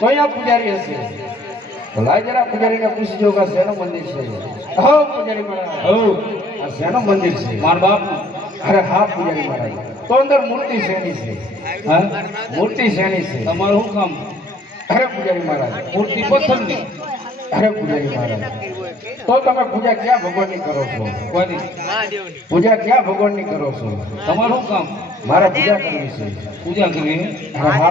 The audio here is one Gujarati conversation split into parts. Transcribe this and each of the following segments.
તો અહીંયા પૂજારી હશે. લાય જરા પૂજારીને પૂછજો કે શેનું મંદિર છે? હો પૂજારી મહારાજ. હો. આ શેનું મંદિર છે? માર બાપ. અરે હા પૂજારી મહારાજ. તો અંદર મૂર્તિ શેની છે? હા? મૂર્તિ શેની છે? તમારું શું કામ? અરે પૂજારી મહારાજ. મૂર્તિ પથ્થરની. અરે પૂજારી મહારાજ. તો તમે પૂજા ક્યાં ભગવાનની કરો છો? કોની પૂજા ક્યાં ભગવાનની કરો છો? તમારું કામ? મારે પૂજા કરવી છે. પૂજા કરવી અરે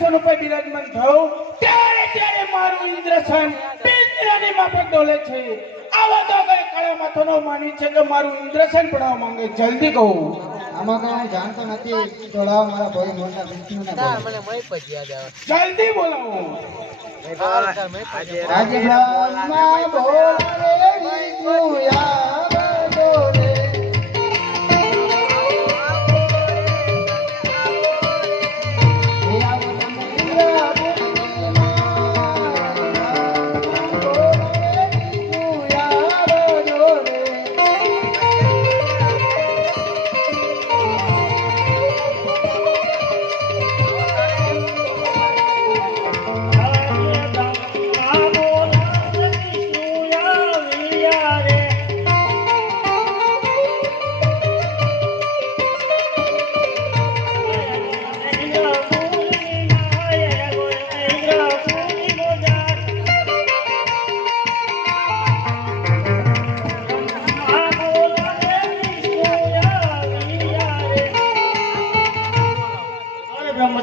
મારા ઇન્દ્રસન ઉપર બિરાજમાન થયો. ત્યારે ત્યારે મારું ઇન્દ્રસન પિંજરાની માફક ડોલે છે. આવા તો કઈ કાળા માથાનો માની છે કે મારું ઇન્દ્રસન પડાવવા માંગે. જલ્દી કહું. આમાં કઈ હું જાણતો નથી. થોડા મારા ભાઈ મોટા વિષ્ણુને બોલાવો. જલ્દી બોલાવો રાજભવનમાં બોલાવે વિષ્ણુ આવજો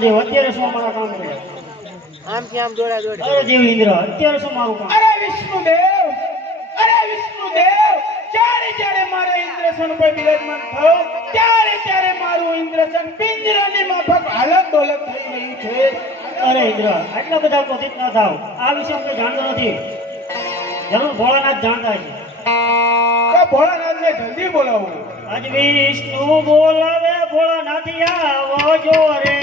બ્રહ્મદેવ અત્યારે શું મારા કામ કરે આમ કે આમ દોડા દોડ. અરે દેવ ઇન્દ્ર અત્યારે શું મારું કામ? અરે વિષ્ણુદેવ અરે વિષ્ણુદેવ જ્યારે જ્યારે મારે ઇન્દ્રસન પર બિરાજમાન થયો ત્યારે ત્યારે મારું ઇન્દ્રસન પિંજરાની માફક હાલત ડોલત થઈ ગયું છે. અરે ઇન્દ્ર આટલા બધા ક્રોધિત ના થાવ. આ વિશે અમને જાણતો નથી. જરૂર ભોળાનાથ જાણતા છે. ભોળાનાથને જલ્દી બોલાવો. આજ વિષ્ણુ બોલાવે ભોળાનાથ આવજો રે